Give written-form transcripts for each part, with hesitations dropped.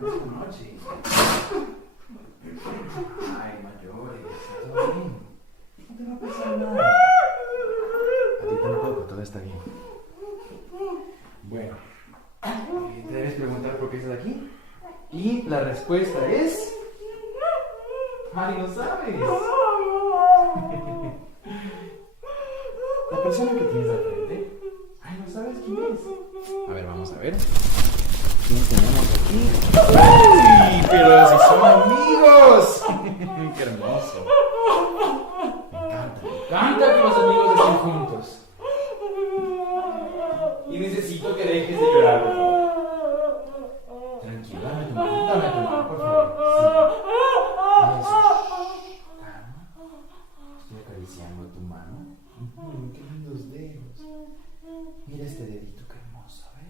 no esta noche. Ay, mayores, todo bien. No te va a pasar nada. A ti tampoco, todo está bien. Bueno, te debes preguntar por qué estás aquí. Y la respuesta es... ¡Ay, lo sabes! La persona que tienes al frente. ¡Ay, no sabes quién es! A ver, vamos a ver. ¿Quién tenemos aquí? ¡Ay! ¡Pero si son amigos! ¡Qué hermoso! Me encanta que los amigos estén juntos. Y necesito que dejes de llorar, por favor. Tranquilo, dame tu mano, por favor. Sí. Eso. Calma. Estoy acariciando tu mano. Qué lindos dedos. Mira este dedito, qué hermoso, a ver.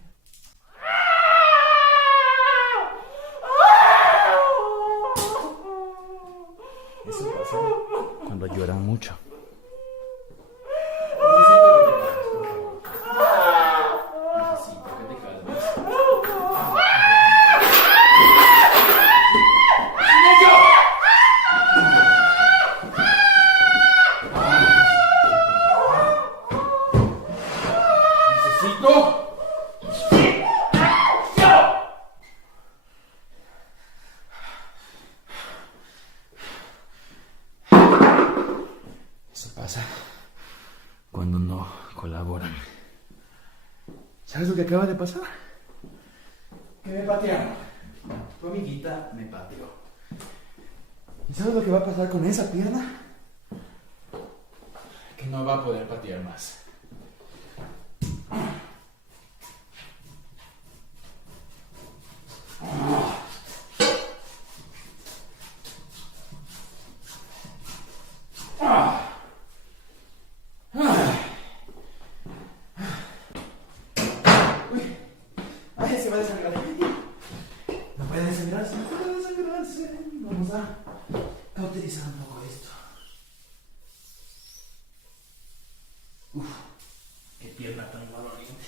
Eso pasa cuando lloran mucho. Necesito que te calmes, por favor. Necesito que te calmes. Eso pasa cuando no colaboran. ¿Sabes lo que acaba de pasar? Que me patearon. Tu amiguita me pateó. ¿Y sabes lo que va a pasar con esa pierna? Que no va a poder patear más. Ay, se va a desangrar. No puede desangrarse, no puede desangrarse. Vamos a cauterizar un poco esto. Uf, qué pierna tan doloriente.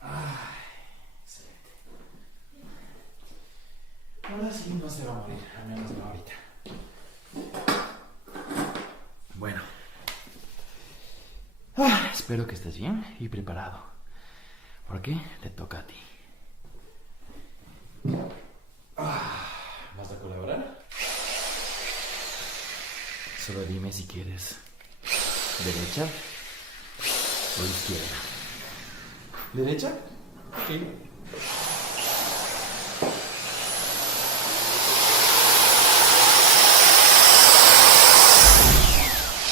Ay, excelente. Ahora sí no se va a morir, al menos no ahorita. Bueno. Espero que estés bien y preparado. Porque te toca a ti. ¿Vas a colaborar? Solo dime si quieres derecha o izquierda. ¿Derecha? Sí.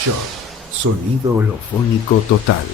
Shot. Sonido holofónico total.